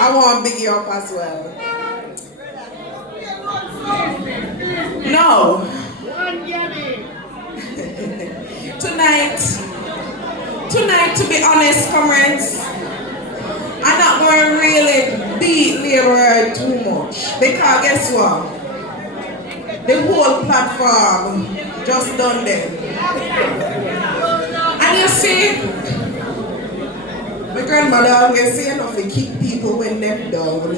I want to big you up as well. No. One Gabby. Tonight, to be honest, comrades, I'm not going to really beat Labour too much. Because guess what? The whole platform just done there. And you see, my grandmother always say enough to kick people when they're down.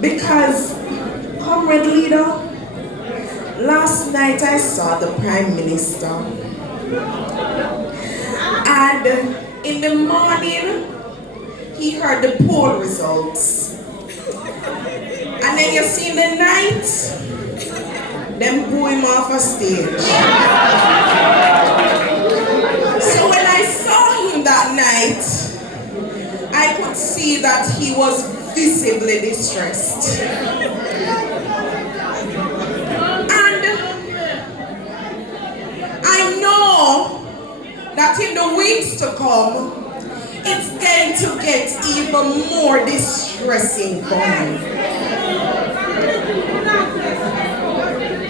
Because, comrade leader, last night I saw the Prime Minister. And in the morning, he heard the poll results. And then you see in the night, them pull him off a stage. So when I saw him that night, I could see that he was visibly distressed. And I know that in the weeks to come, it's going to get even more distressing for him.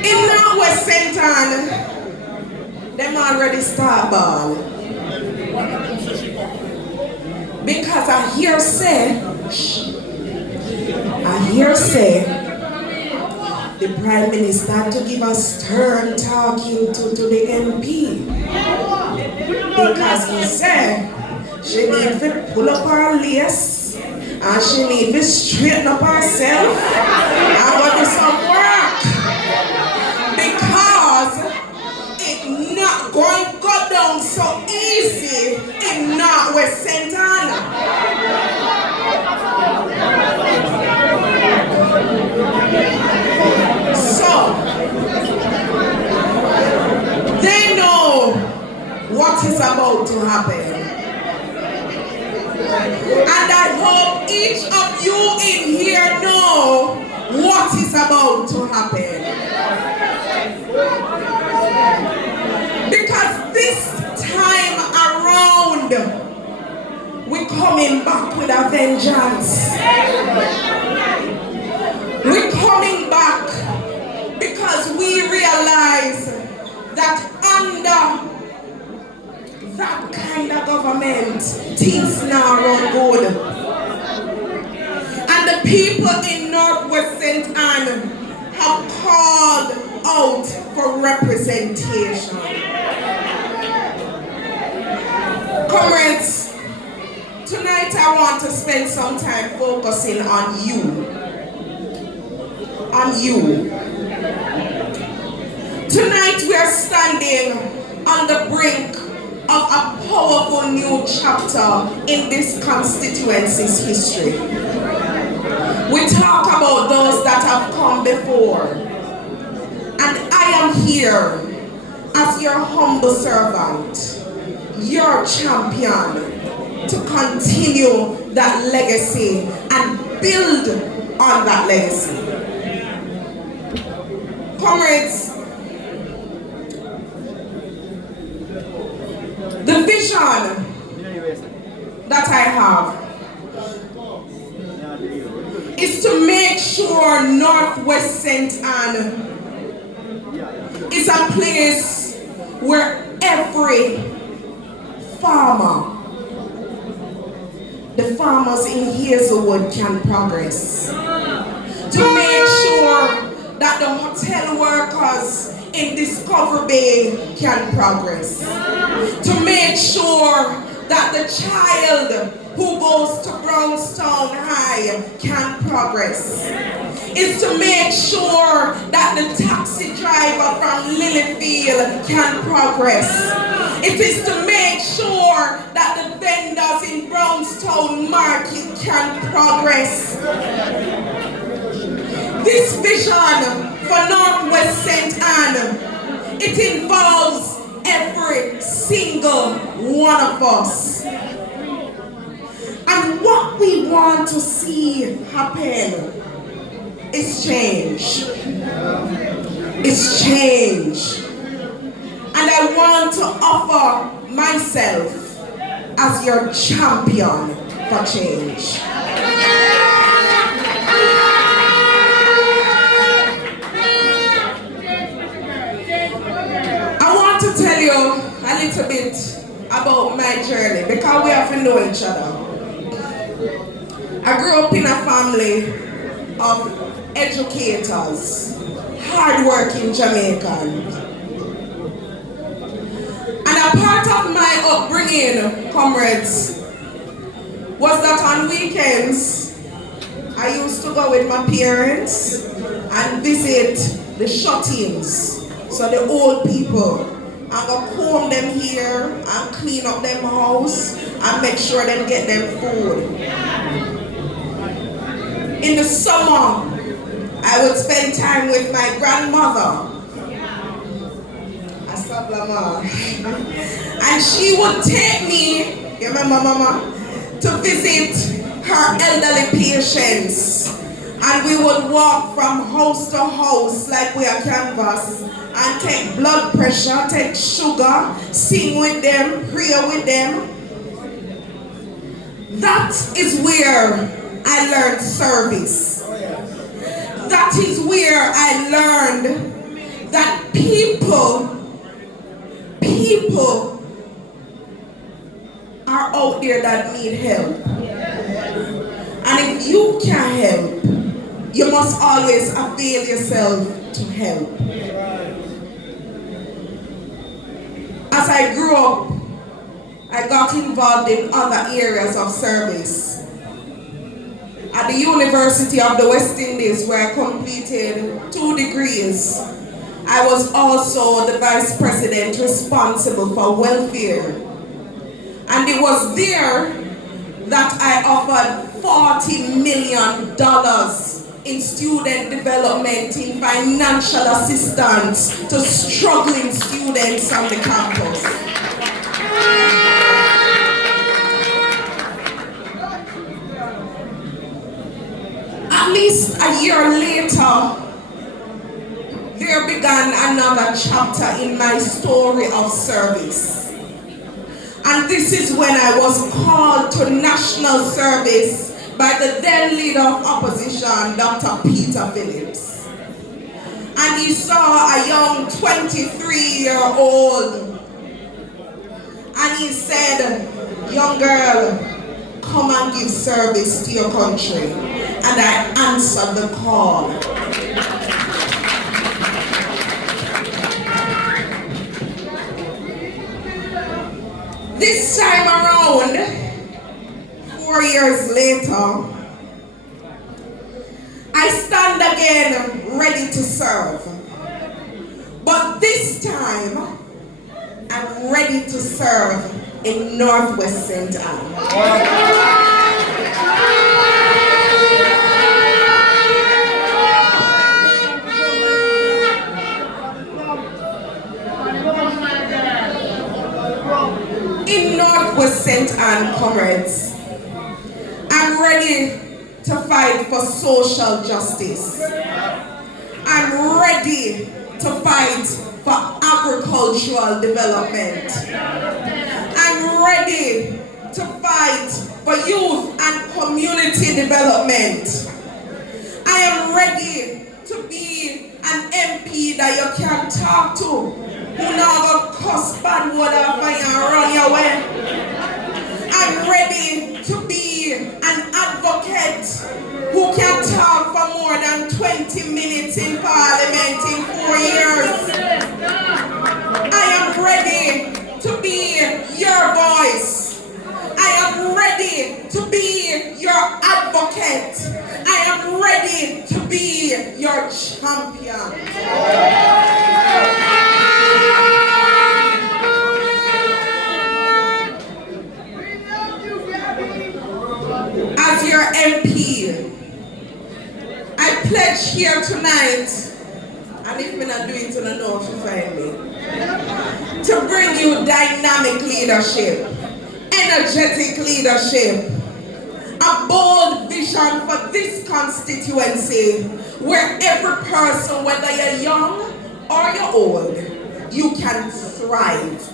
In Northwest Centre, them already start ball. Because I hear say, the Prime Minister to give a stern talking to the MP. Because he said, she need to pull up her lace and she need to straighten up herself and go do some work. Because it's not going to go down so easy in Northwest Centre. So, they know what is about to happen. And I hope each of you in here know what is about to happen. Because this time around, we're coming back with a vengeance. We're coming back because we realize that under that kind of government, things now run good. And the people in Northwest St. Anne have called out for representation. Comrades, tonight I want to spend some time focusing on you. On you. Tonight we are standing on the brink of a powerful new chapter in this constituency's history. We talk about those that have come before. And I am here as your humble servant, your champion, to continue that legacy and build on that legacy. Comrades, the vision that I have is to make sure Northwest St. Anne is a place where every farmer, the farmers in Hazelwood, can progress. To make sure that the hotel workers in Discovery Bay can progress. To make sure that the child who goes to Brownstown High can progress. Is to make sure that the taxi driver from Lilyfield can progress. It is to make sure that the vendors in Brownstown Market can progress. This vision for Northwest St. Anne, it involves every single one of us. And what we want to see happen is change. It's change. And I want to offer myself as your champion for change. I want to tell you a little bit about my journey because we have to know each other. I grew up in a family of educators, hard-working Jamaicans. And a part of my upbringing, comrades, was that on weekends, I used to go with my parents and visit the shut-ins, so the old people. I go comb them here and clean up them house and make sure them get them food. In the summer, I would spend time with my grandmother. And she would take me, you remember mama, to visit her elderly patients. And we would walk from house to house like we are canvas and take blood pressure, take sugar, sing with them, pray with them. That is where I learned service. That is where I learned that people are out there that need help. And if you can help, you must always avail yourself to help. As I grew up, I got involved in other areas of service. At the University of the West Indies, where I completed 2 degrees, I was also the vice president responsible for welfare. And it was there that I offered $40 million in student development, in financial assistance to struggling students on the campus. At least a year later, there began another chapter in my story of service. And this is when I was called to national service by the then leader of opposition, Dr. Peter Phillips. And he saw a young 23-year-old and he said, "Young girl, come and give service to your country." And I answered the call. This time around, 4 years later, I stand again ready to serve. But this time, I'm ready to serve in Northwest St. Anne. In Northwest St. Anne, comrades, I'm ready to fight for social justice. I'm ready to fight for agricultural development. I'm ready to fight for youth and community development. I am ready to be an MP that you can talk to. You know, go cuss bad word off and run your way. I'm ready to be an advocate who can talk for more than 20 minutes in Parliament in 4 years. I am ready to be your voice. I am ready to be your advocate. I am ready to be your champion. As your MP, I pledge here tonight, and if me not do it, you don't know if you find me, to bring you dynamic leadership, energetic leadership, a bold vision for this constituency where every person, whether you're young or you're old, you can thrive.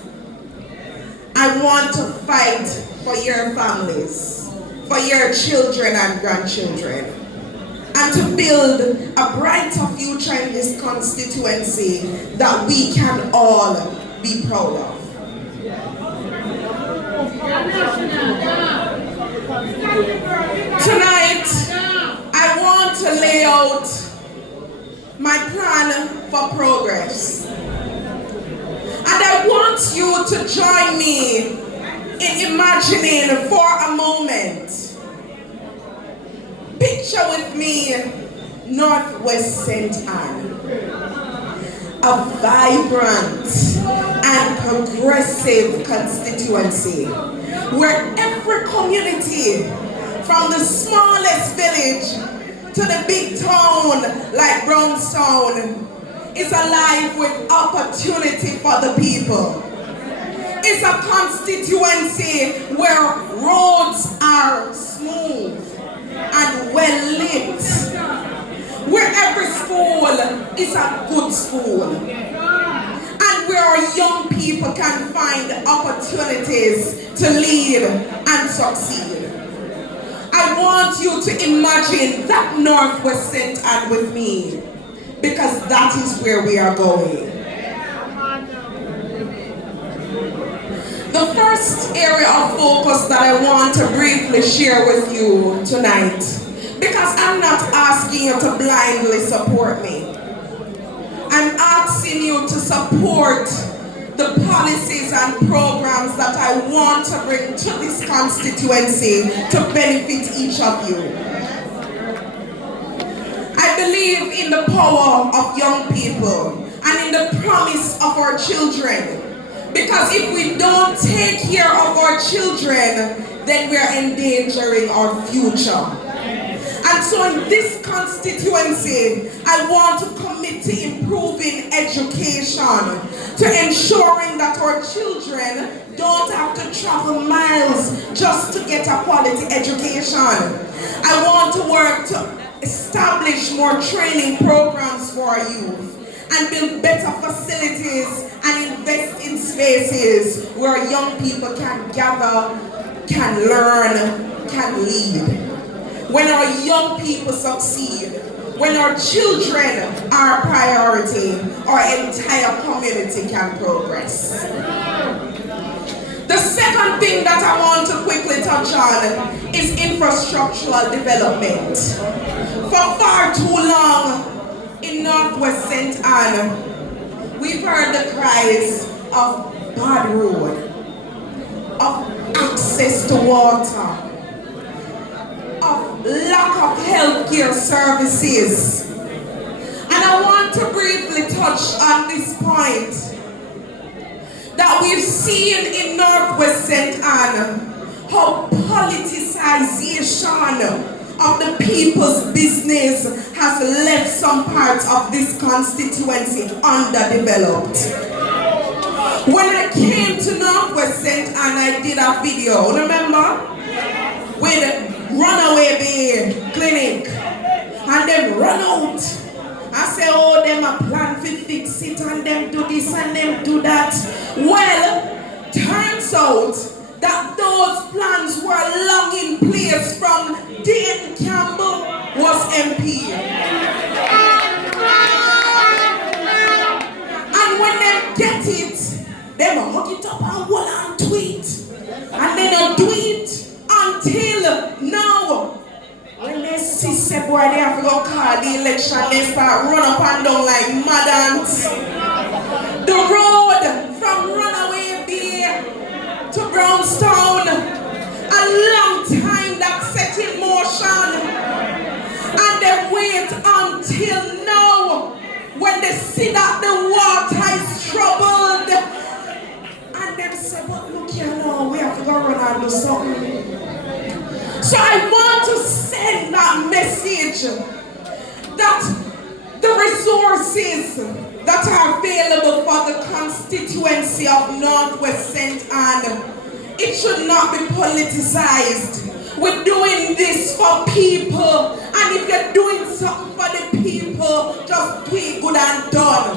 I want to fight for your families, for your children and grandchildren, and to build a brighter future in this constituency that we can all be proud of. Tonight, I want to lay out my plan for progress. And I want you to join me in imagining for a moment. Picture with me Northwest St. Anne, a vibrant and progressive constituency where every community, from the smallest village to the big town like Brownstown, is alive with opportunity for the people. It's a constituency where roads are smooth and well lit, where every school is a good school, and where our young people can find opportunities to lead and succeed. I want you to imagine that Northwest St. Anne with me, because that is where we are going. The first area of focus that I want to briefly share with you tonight, because I'm not asking you to blindly support me. I'm asking you to support the policies and programs that I want to bring to this constituency to benefit each of you. I believe in the power of young people and in the promise of our children. Because if we don't take care of our children, then we are endangering our future. And so in this constituency, I want to commit to improving education, to ensuring that our children don't have to travel miles just to get a quality education. I want to work to establish more training programs for our youth and build better facilities and invest in spaces where young people can gather, can learn, can lead. When our young people succeed, when our children are a priority, our entire community can progress. The second thing that I want to quickly touch on is infrastructural development. For far too long, in Northwest St. Anne, we've heard the cries of bad road, of access to water, of lack of healthcare services. And I want to briefly touch on this point that we've seen in Northwest St. Anne, how politicization of the people's business has left some parts of this constituency underdeveloped. When I came to Northwest St. Anne, I did a video, remember? With Runaway Bay Clinic. And them run out. I say, oh, them a plan to fix it, and them do this and them do that. Well, turns out that those plans were long in place from Dane Campbell was MP. And when they get it, they will hook it up and hold on to it. And they don't do it until now. When they see say boy, they have to go call the election, they start run up and down like mad ants. The road from Runaway Bay to Brownstown, a long time that set in motion. And they wait until now when they see that the water is troubled. And they say, but look here now, we have to go run and do something. So I want to send that message that the resources that are available for the constituency of Northwest St. Anne, it should not be politicized. We're doing this for people, and if you're doing something for the people, just do it good and done.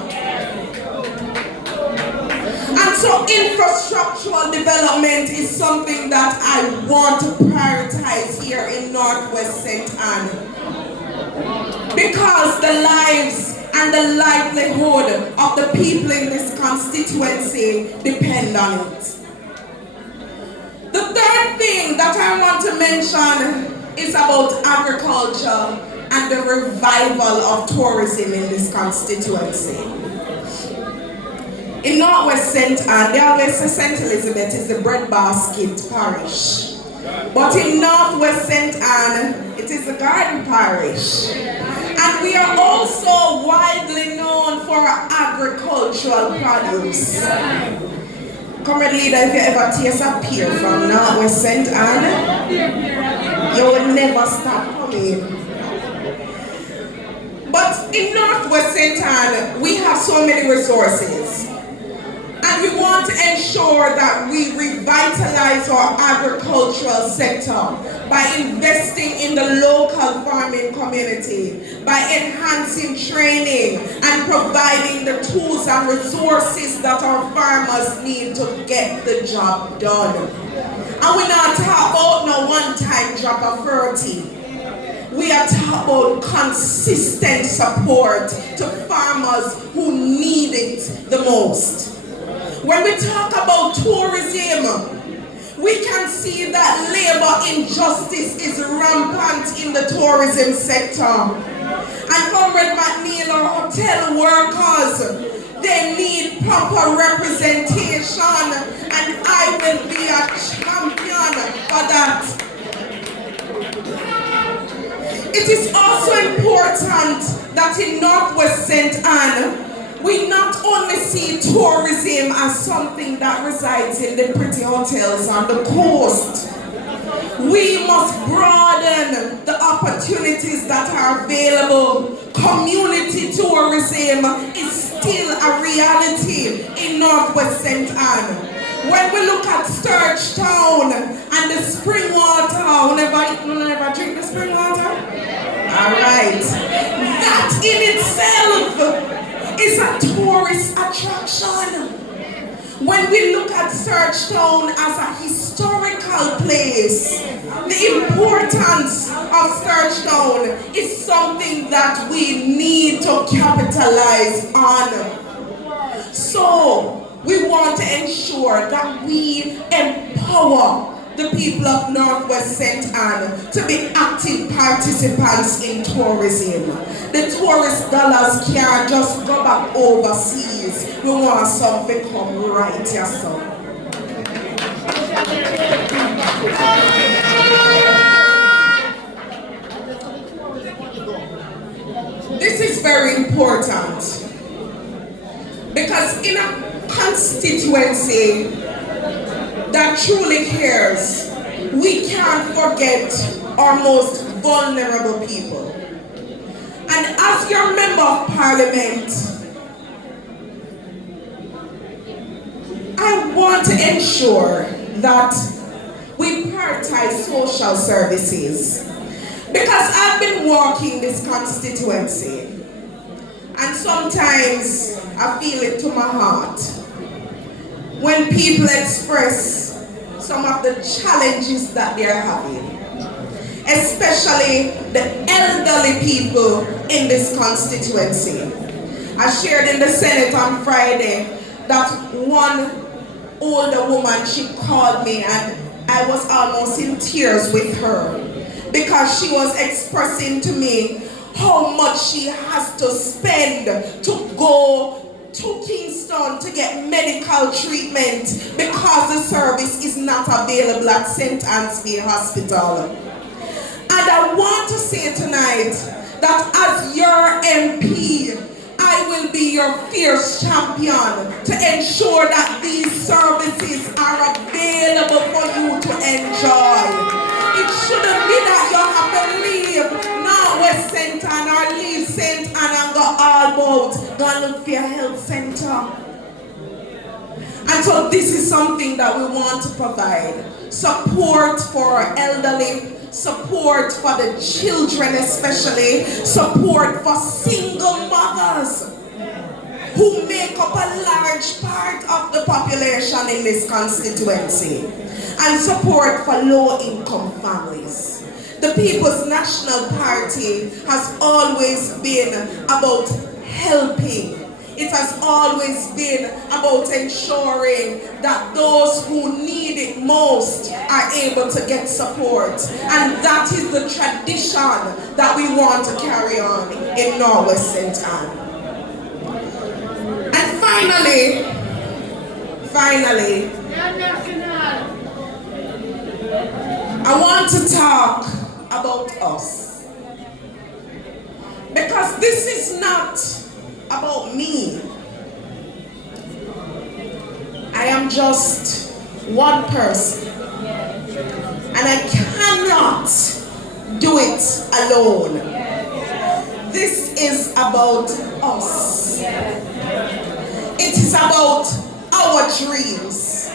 And So infrastructural development is something that I want to prioritize here in Northwest St. Anne, because the lives and the livelihood of the people in this constituency depend on it. The third thing that I want to mention is about agriculture and the revival of tourism in this constituency. In Northwest St. Anne, they always say St. Elizabeth is the breadbasket parish. But in Northwest St. Anne, it is the garden parish. And we are also widely known for our agricultural produce. Comrade leader, if you ever taste a pear from Northwest St. Anne, you will never stop coming. But in Northwest St. Anne, we have so many resources. And we want to ensure that we revitalize our agricultural sector by investing in the local farming community, by enhancing training and providing the tools and resources that our farmers need to get the job done. And we're not talking about no one-time drop of 30. We are talking about consistent support to farmers who need it the most. When we talk about tourism, we can see that labor injustice is rampant in the tourism sector. And Comrade McNeil, our hotel workers, they need proper representation, and I will be a champion for that. It is also important that in Northwest St. Anne, we not only see tourism as something that resides in the pretty hotels on the coast. We must broaden the opportunities that are available. Community tourism is still a reality in Northwest St. Anne. When we look at Sturge Town and the spring water, whenever drink the spring water? Alright. That in itself is a tourist attraction. When we look at Sturge Town as a historical place, the importance of Sturge Town is something that we need to capitalize on. So, we want to ensure that we empower the people of Northwest St. Anne to be active participants in tourism. The tourist dollars can't just go back overseas. We want some to come right here, so. This is very important because in a constituency that truly cares, we can't forget our most vulnerable people. And as your member of parliament, I want to ensure that we prioritize social services, because I've been walking this constituency and sometimes I feel it to my heart when people express some of the challenges that they're having, especially the elderly people in this constituency. I shared in the Senate on Friday that one older woman, she called me and I was almost in tears with her because she was expressing to me how much she has to spend to go to Kingston to get medical treatment because the service is not available at St. Anne's Bay Hospital. And I want to say tonight that as your MP, I will be your fierce champion to ensure that these services are available for you to enjoy. It shouldn't be that you have to leave Northwest St. Anne or leave St. Anne and go all about go look for your health center. And so this is something that we want to provide. Support for our elderly, support for the children especially, support for single mothers. who make up a large part of the population in this constituency, and support for low-income families. The People's National Party has always been about helping. It has always been about ensuring that those who need it most are able to get support. And that is the tradition that we want to carry on in Northwest St. Anne. And finally, I want to talk about us. Because this is not about me. I am just one person. And I cannot do it alone. This is about us. It is about our dreams.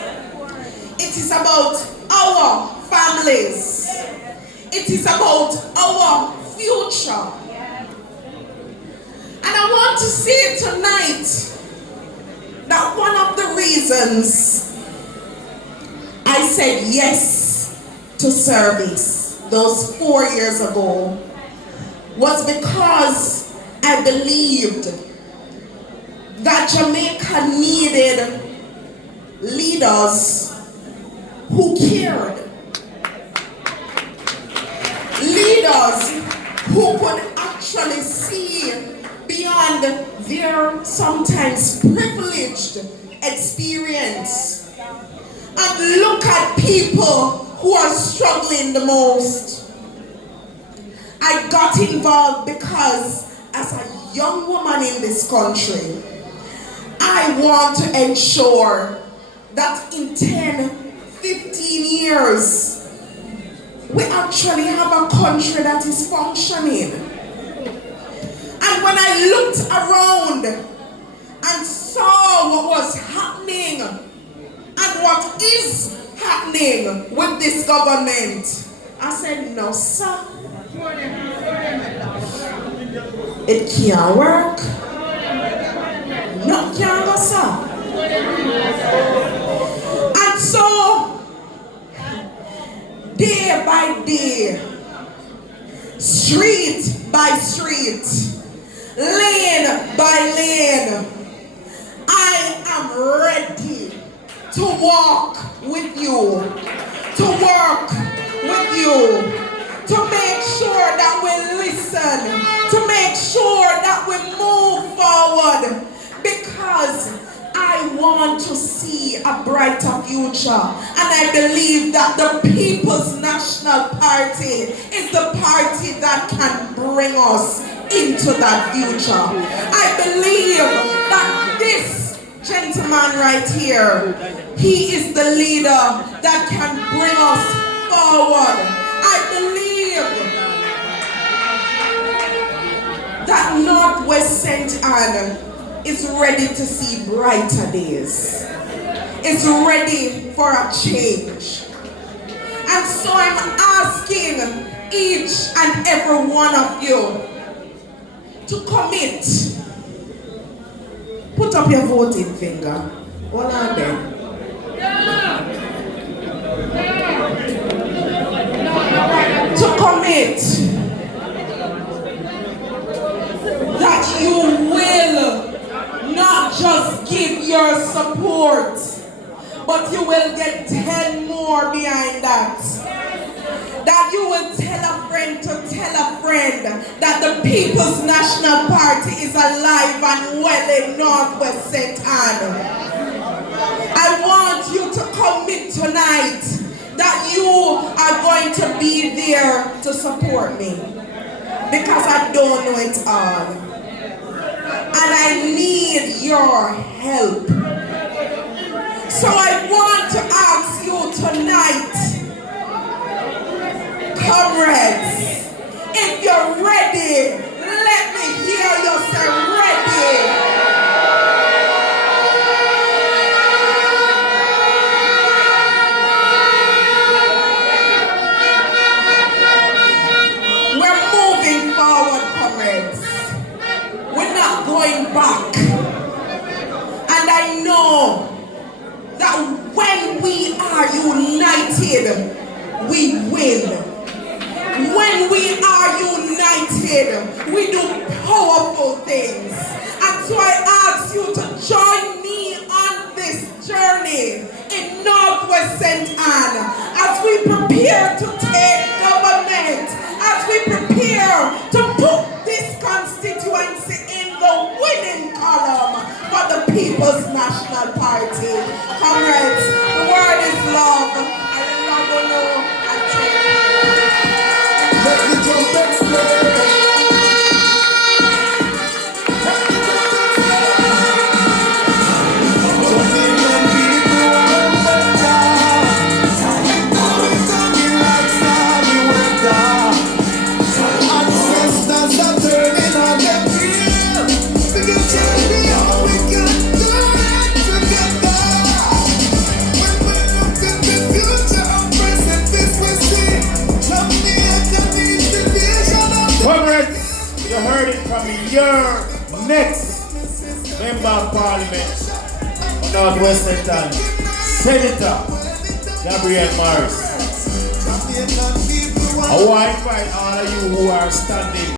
It is about our families. It is about our future. And I want to say tonight that one of the reasons I said yes to service those 4 years ago was because I believed that Jamaica needed leaders who cared. Leaders who could actually see beyond their sometimes privileged experience and look at people who are struggling the most. I got involved because as a young woman in this country, I want to ensure that in 10, 15 years, we actually have a country that is functioning. And when I looked around and saw what was happening and what is happening with this government, I said, no, sir. It can't work. No, can't go, sir. And so, day by day, street by street, lane by lane, I am ready to walk with you, to work with you, to make sure that we listen, to make sure that we move forward, because I want to see a brighter future. And I believe that the People's National Party is the party that can bring us into that future. I believe that this gentleman right here, he is the leader that can bring us forward. I believe that Northwest St. Anne is ready to see brighter days. It's ready for a change. And so I'm asking each and every one of you to commit. Put up your voting finger. Hold on there. To commit that you will not just give your support, but you will get 10 more behind that. That you will tell a friend to tell a friend that the People's National Party is alive and well in Northwest St. Anne. I want you to commit tonight that you are going to be there to support me, because I don't know it all. And I need your help. So I want to ask you tonight, comrades, if you're ready, let me hear you say ready. We're moving forward, comrades. We're not going back. are united, we win. When we are united, we do powerful things. And so I ask you to join me on this journey in Northwest St. Anne as we prepare to take government, as we prepare to put this constituency in the winning column for the People's National Party. Comrades, the word is love. I love you and take care. Let me jump explode. You heard it from your next member of parliament on Northwest St. Anne, Senator Gabriel Morris. I want to invite all of you who are standing